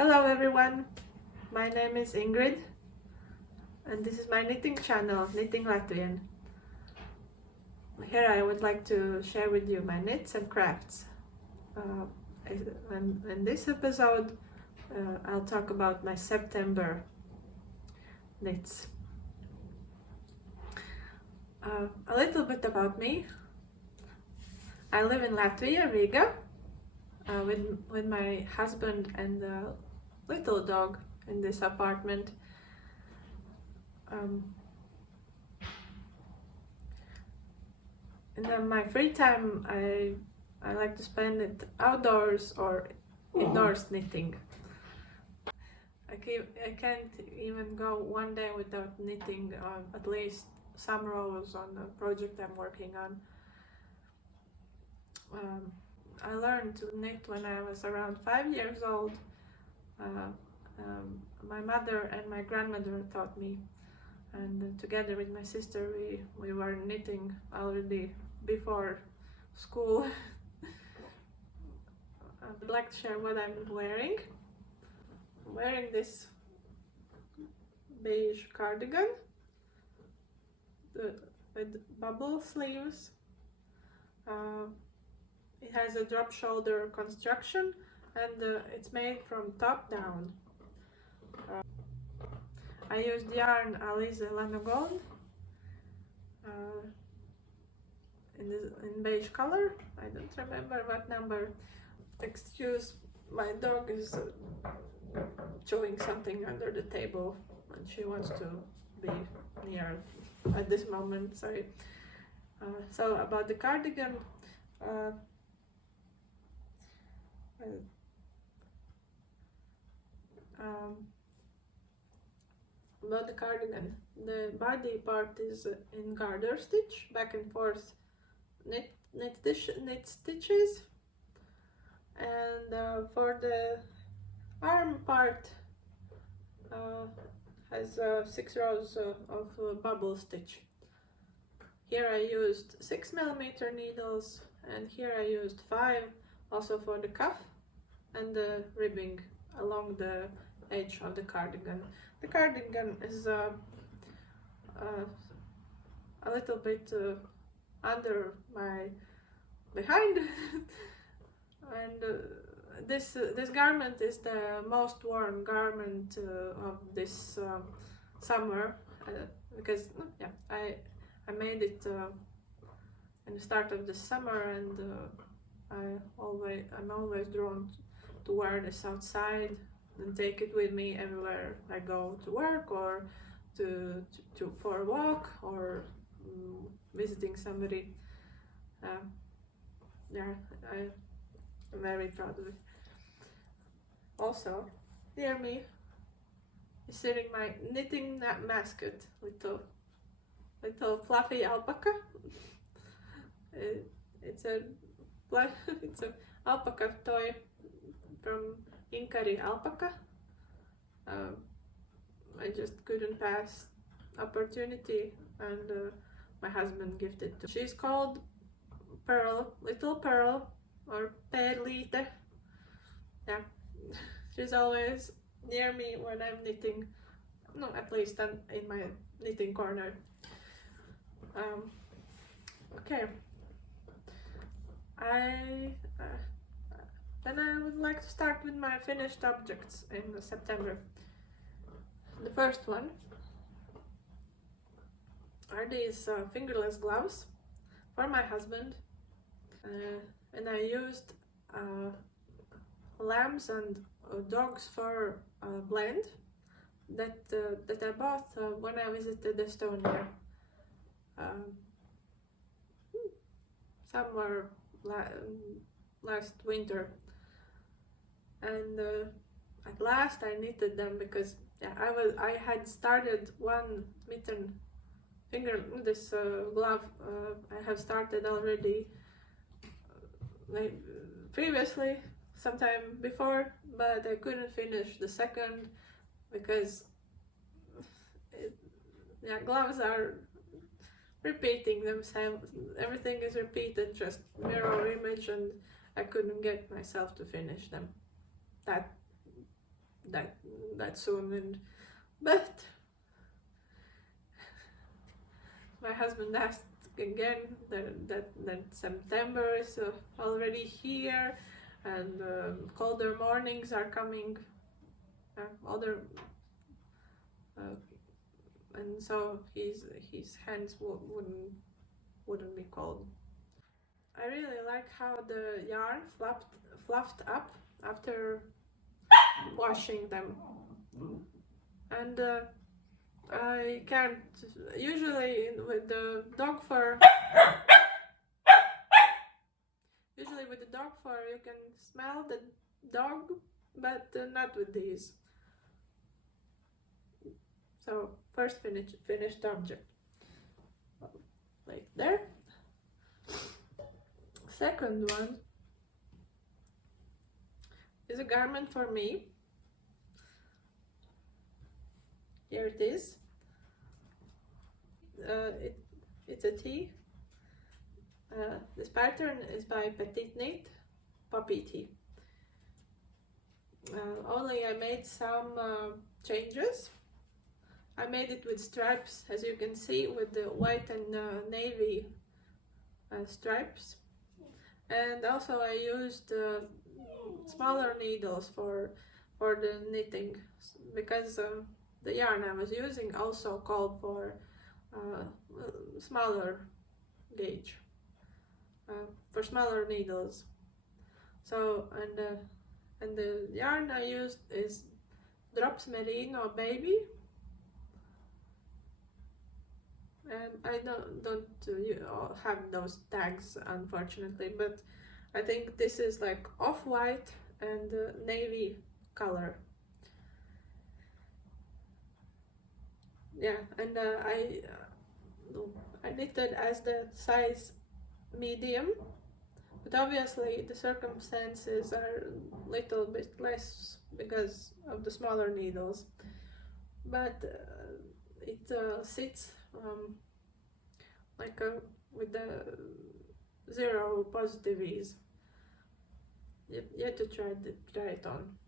Hello everyone, my name is Ingrid and this is my knitting channel, Knitting Latvian. Here I would like to share with you my knits and crafts. And in this episode I'll talk about my September knits. A little bit about me. I live in Latvia, Riga, with my husband and a little dog in this apartment. And then my free time, I like to spend it outdoors or indoors knitting. I can't even go one day without knitting at least some rows on the project I'm working on. I learned to knit when I was around 5 years old. My mother and my grandmother taught me, and together with my sister we were knitting already before school. I'd like to share what I'm wearing. I'm wearing this beige cardigan with bubble sleeves. It has a drop shoulder construction and it's made from top down. I used yarn Alize Lano Gold in beige color. I don't remember what number. Excuse, my dog is chewing something under the table and she wants to be near at this moment, sorry. So about the cardigan, about the cardigan, the body part is in garter stitch, back and forth knit stitches, and for the arm part has 6 rows of bubble stitch. Here I used 6mm needles, and here I used 5 also for the cuff and the ribbing along the edge of the cardigan. The cardigan is a little bit under my behind and this garment is the most worn garment of this summer because I made it in the start of the summer, and I'm always drawn to wear this outside and take it with me everywhere I go to work or for a walk or visiting somebody. I'm very proud of it. Also, near me is sitting my knitting mascot, little fluffy alpaca. It's a alpaca toy from Inkari Alpaca. I just couldn't pass opportunity, and my husband gifted to. She's called Pearl, Little Pearl, or Perlite. Yeah, she's always near me when I'm knitting. No, at least in my knitting corner. Okay. Then I would like to start with my finished objects in September. The first one are these fingerless gloves for my husband, and I used lambs and dog's fur blend that I bought when I visited Estonia somewhere last winter, and at last I knitted them because I had started one mitten this glove. I have started already previously sometime before, but I couldn't finish the second because gloves are repeating themselves. Everything is repeated, just mirror image, and I couldn't get myself to finish them that that soon. But my husband asked again that September is already here, and colder mornings are coming, other and so his hands wouldn't be cold. I really like how the yarn fluffed up after washing them, and I can't usually with the dog fur. Usually with the dog fur you can smell the dog, but not with these. So first finished object, like there. Second one is a garment for me. Here it is. It's a tee. This pattern is by Petite Knit Puppy Tee. Only I made some changes. I made it with stripes, as you can see, with the white and navy stripes, and also I used smaller needles for the knitting, because the yarn I was using also called for smaller gauge, for smaller needles. So and the yarn I used is Drops Merino Baby, and I don't have those tags, unfortunately, but I think this is like off-white and navy color. Yeah, and I knitted as the size medium, but obviously the circumstances are a little bit less because of the smaller needles, but it sits like with the zero positive ease. You have to try it on.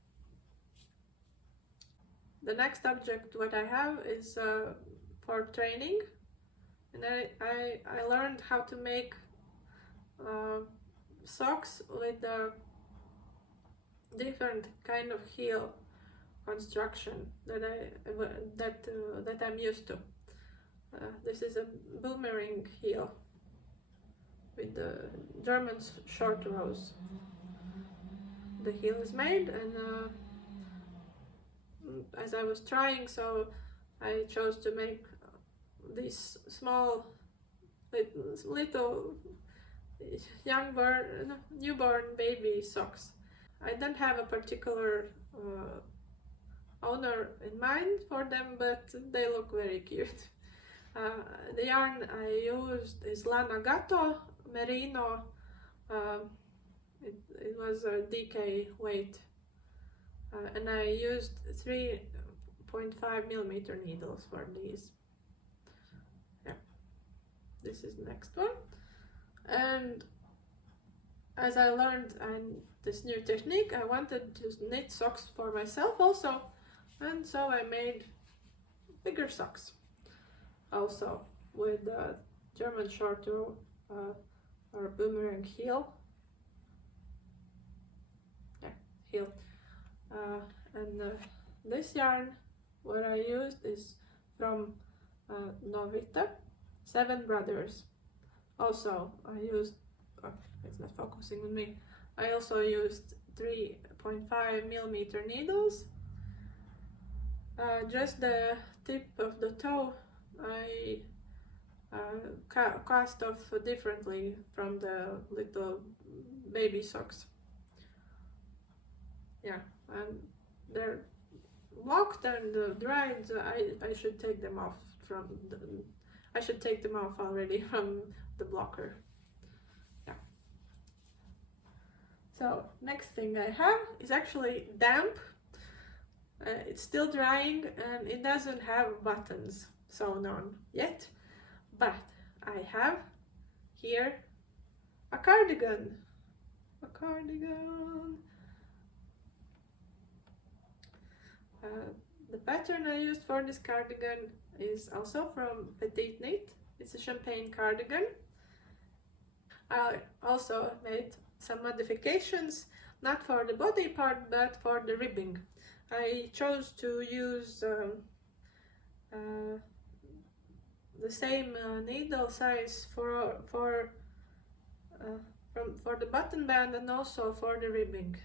The next object what I have is for training, and I learned how to make socks with a different kind of heel construction that I'm used to. This is a boomerang heel with the German short rows. The heel is made, and as I was trying, so I chose to make these small little newborn baby socks. I don't have a particular owner in mind for them, but they look very cute. The yarn I used is Lana Gatto Merino. It was a DK weight, and I used 3.5 millimeter needles for these. Yeah, this is the next one. And as I learned this new technique, I wanted to knit socks for myself also, and so I made bigger socks also with German short row or boomerang heel. Heel. And this yarn what I used is from Novita, Seven Brothers. Also I used, it's not focusing on me, I also used 3.5 millimeter needles. Just the tip of the toe I cast off differently from the little baby socks. Yeah, and they're locked and dried. I should take them off I should take them off already from the blocker. Yeah. So next thing I have is actually damp. It's still drying and it doesn't have buttons sewn on yet, but I have here a cardigan. The pattern I used for this cardigan is also from Petite Knit. It's a champagne cardigan. I also made some modifications, not for the body part, but for the ribbing. I chose to use the same needle size for the button band and also for the ribbing.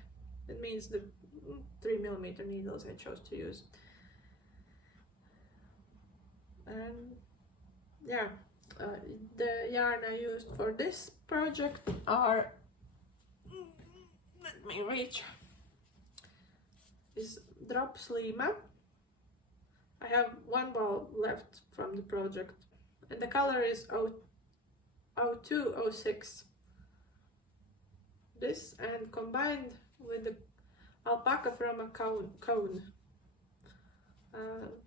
It means the 3mm needles I chose to use. And yeah, the yarn I used for this project are, let me reach, is Drops Lima. I have one ball left from the project, and the color is 0206. This, and combined with the alpaca from a cone.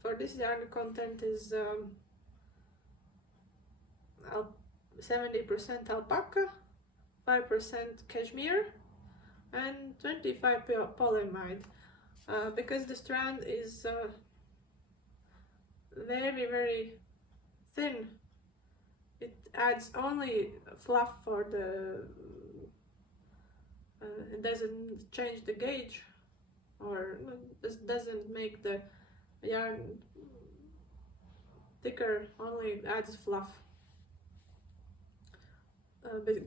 For this yarn, the content is 70% alpaca, 5% cashmere, and 25 polyamide. Because the strand is very thin, it adds only fluff for the it doesn't change the gauge, or doesn't make the yarn thicker, only adds fluff.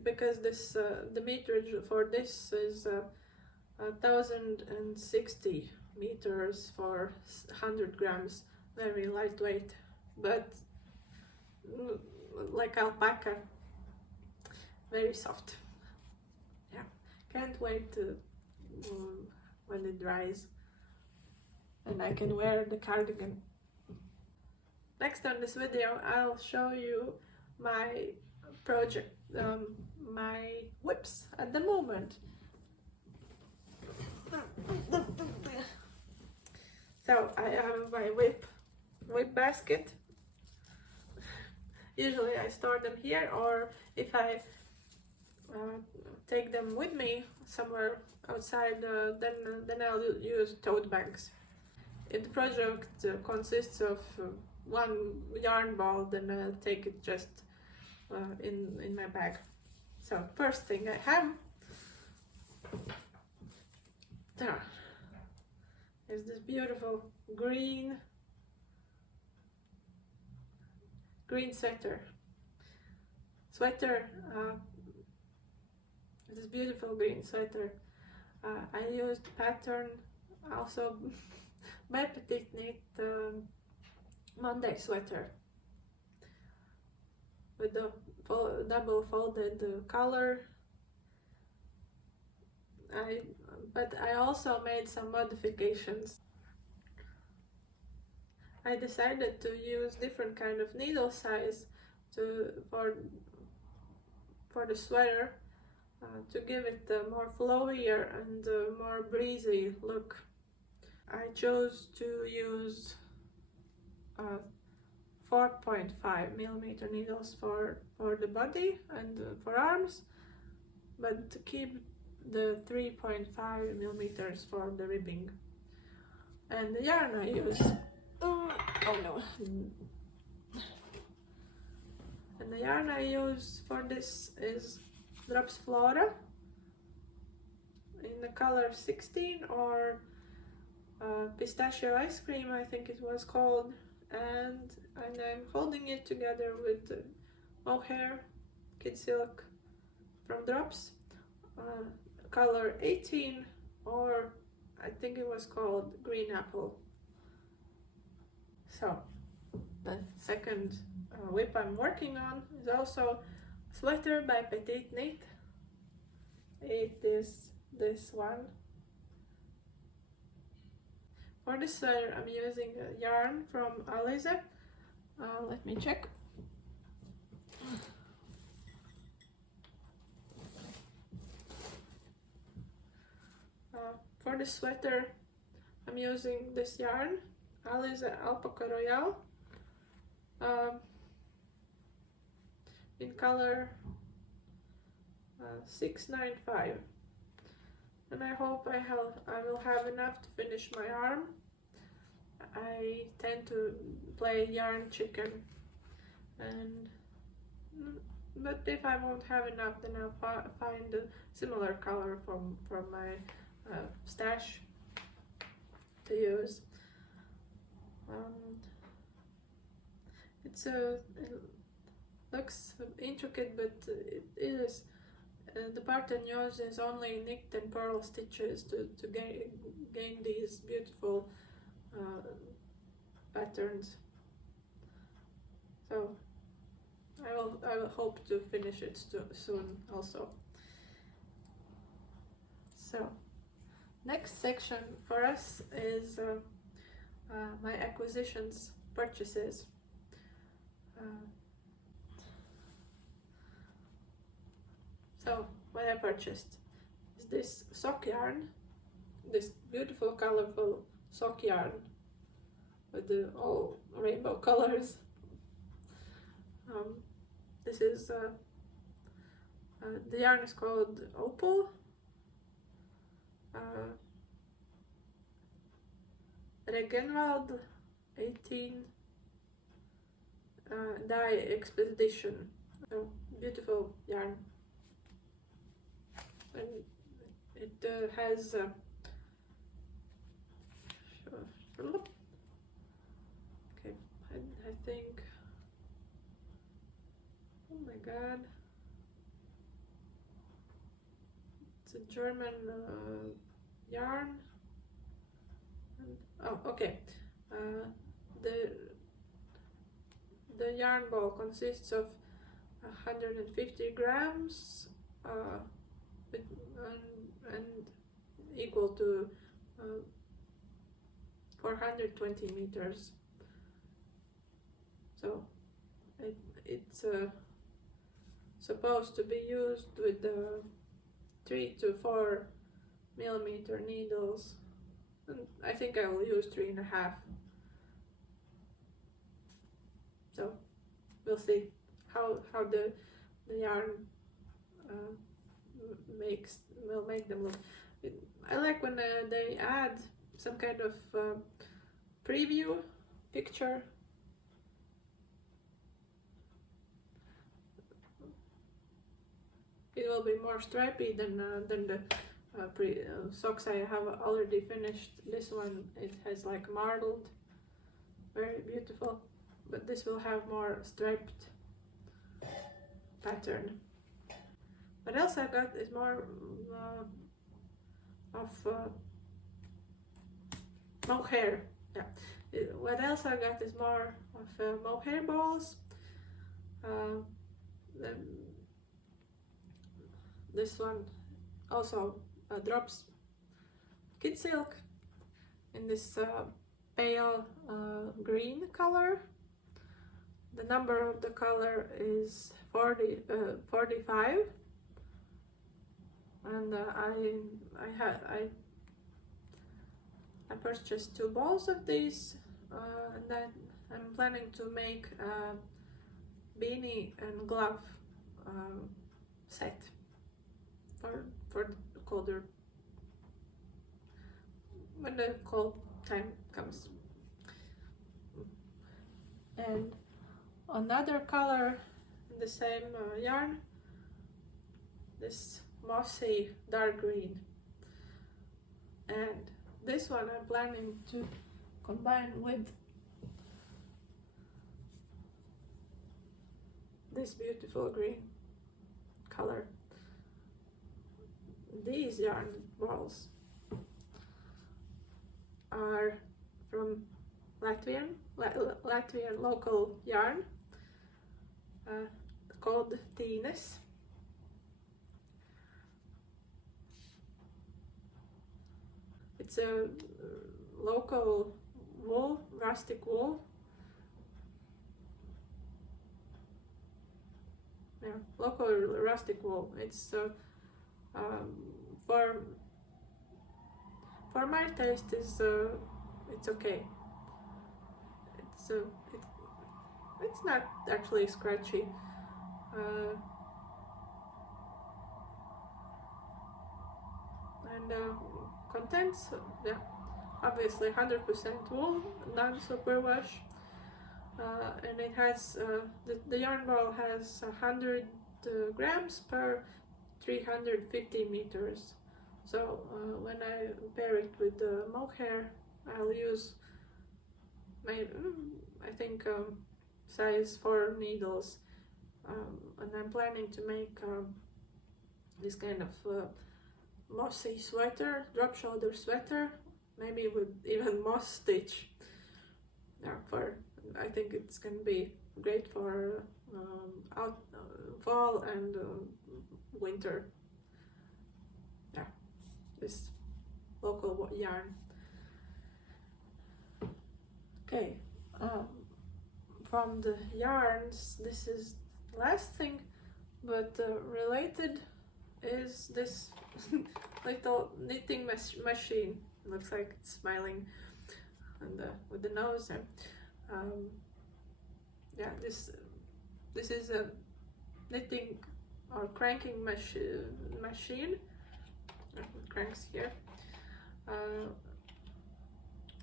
Because this the meterage for this is 1060 meters for 100 grams, very lightweight, but like alpaca, very soft. Yeah, can't wait to when it dries and I can wear the cardigan. Next on this video I'll show you my project, my whips at the moment. So I have my whip basket. Usually I store them here, or if I take them with me somewhere outside, then I'll use tote bags. If the project consists of one yarn ball, then I'll take it just in my bag. So first thing I have there is this beautiful green sweater. This beautiful green sweater. I used pattern also by Petite Knit Monday sweater with the double folded collar. But I also made some modifications. I decided to use different kind of needle size for the sweater, to give it a more flowier and more breezy look. I chose to use 4.5mm needles for the body and for arms, but to keep the 3.5mm for the ribbing. And the yarn I use, and the yarn I use for this is Drops Flora in the color 16, or pistachio ice cream, I think it was called, and I'm holding it together with mohair kid silk from Drops, color 18, or I think it was called green apple. So the second whip I'm working on is also sweater by Petite Knit. It is this one. For this sweater I'm using a yarn from Alize. Let me check. For the sweater I'm using this yarn, Alize Alpaca Royale, in color 695, and I hope I will have enough to finish my arm. I tend to play yarn chicken, and but if I won't have enough, then I'll find a similar color from my stash to use. It looks intricate, but it is. The pattern uses only knit and purl stitches to gain these beautiful patterns. So I will hope to finish it soon also. So next section for us is my acquisitions, purchases. So what I purchased is this sock yarn, this beautiful colorful sock yarn with the all rainbow colors. This is the yarn is called Opal. Regenwald 18 dye expedition. So beautiful yarn, and it has okay, I think, oh my god, it's a German yarn. And, oh, okay. The yarn ball consists of 150 grams and equal to 420 meters. So it's supposed to be used with 3 to 4 millimeter needles, and I think I will use 3.5. So we'll see how the yarn will make them look. I like when they add some kind of preview picture. It will be more stripy than the socks I have already finished. This one, it has like marbled, very beautiful, but this will have more striped pattern. What else I got is more of mohair. Yeah. What else I got is more of mohair balls. This one also drops kid silk in this pale green color. The number of the color is 45, and I purchased 2 balls of these, and then I'm planning to make a beanie and glove set for the colder, when the cold time comes. And another color in the same yarn, this mossy dark green, and this one I'm planning to combine with this beautiful green color. These yarn balls are from Latvian local yarn called Tīnes. It's a local wool, rustic wool. Yeah, local rustic wool. It's for my taste is it's okay. It's not actually scratchy. And contents, yeah, obviously 100% wool, non-superwash, and it has the yarn ball has 100 grams per 350 meters. So when I pair it with the mohair, I'll use I think size 4 needles, and I'm planning to make this kind of mossy sweater, drop shoulder sweater, maybe with even moss stitch. Yeah, I think it's gonna be great for fall and winter. Yeah, this local yarn. Okay, from the yarns, this is last thing, but related is this little knitting machine. Looks like it's smiling and with the nose. Yeah, this is a knitting or cranking machine. It cranks here.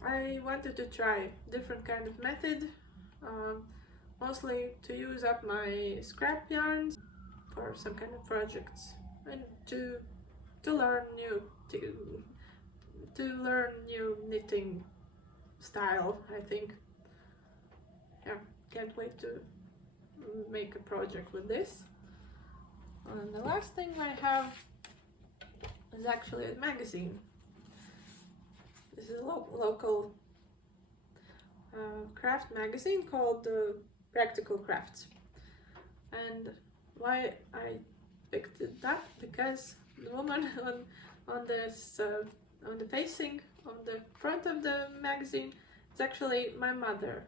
I wanted to try different kind of method, mostly to use up my scrap yarns for some kind of projects, and to learn new knitting style. I think, yeah, can't wait to make a project with this. And the last thing I have is actually a magazine. This is a local craft magazine called Practical Crafts. And why I picked it up, because the woman on this on the facing on the front of the magazine is actually my mother.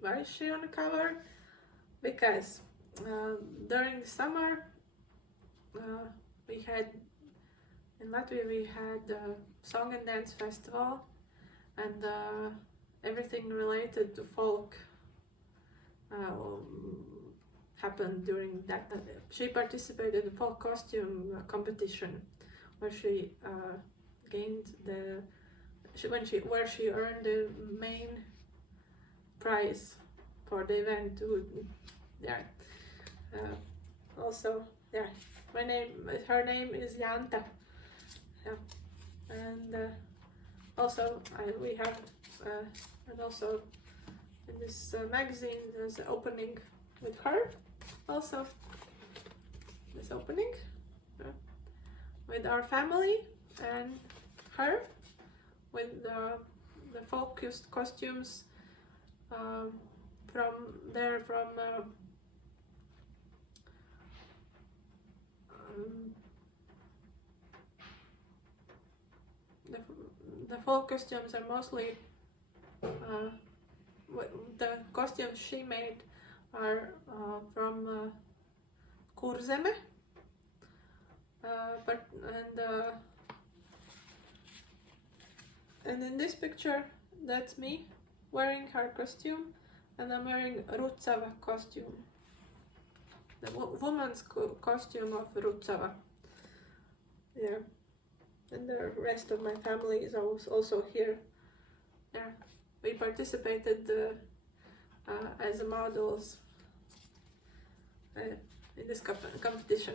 Why is she on the cover? Because during the summer in Latvia we had a song and dance festival, and everything related to folk happened during that. She participated in folk costume competition, where she gained where she earned the main prize for the event. Yeah. Also, yeah, her name is Janta. Yeah. And also we have and also in this magazine there's an opening with her, also this opening with our family and her, with the folk costumes from the folk costumes are mostly the costumes she made are from Kurzeme, and in this picture that's me wearing her costume, and I'm wearing Rutsava costume, the woman's costume of Rutsava. Yeah, and the rest of my family is also here. Yeah, we participated as models in this competition.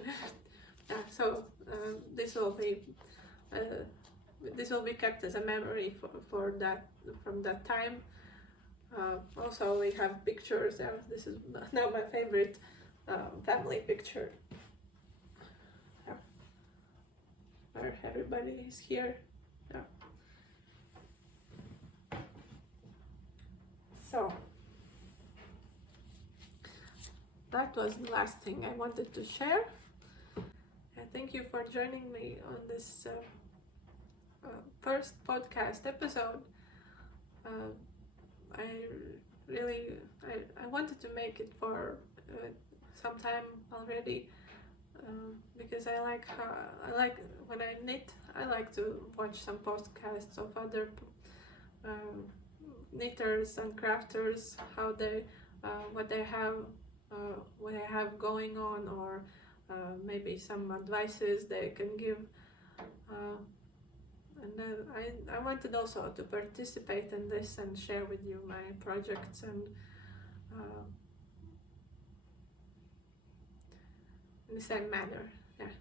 Yeah, so this will be kept as a memory for that, from that time. Also, we have pictures. This is now my favorite family picture. Yeah. Where everybody is here. Yeah. So that was the last thing I wanted to share. Thank you for joining me on this first podcast episode. I wanted to make it for some time already, because I like when I knit. I like to watch some podcasts of other knitters and crafters, how they what they have going on, or maybe some advices they can give. And I wanted also to participate in this and share with you my projects and in the same manner. Yeah.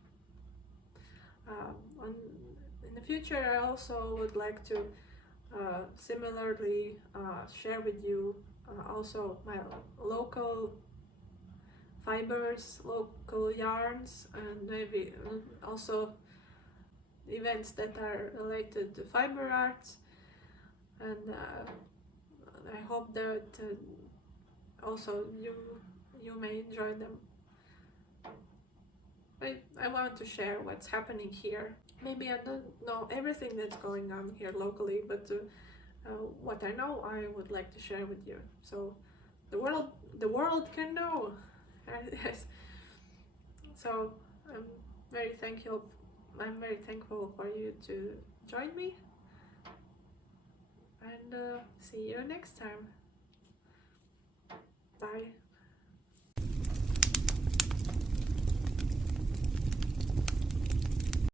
In the future, I also would like to similarly share with you also my local fibers, local yarns, and maybe also events that are related to fiber arts. And I hope that also you may enjoy them. I want to share what's happening here. Maybe I don't know everything that's going on here locally, but what I know I would like to share with you, so the world can know. Yes. So I'm very thankful for you to join me, and see you next time.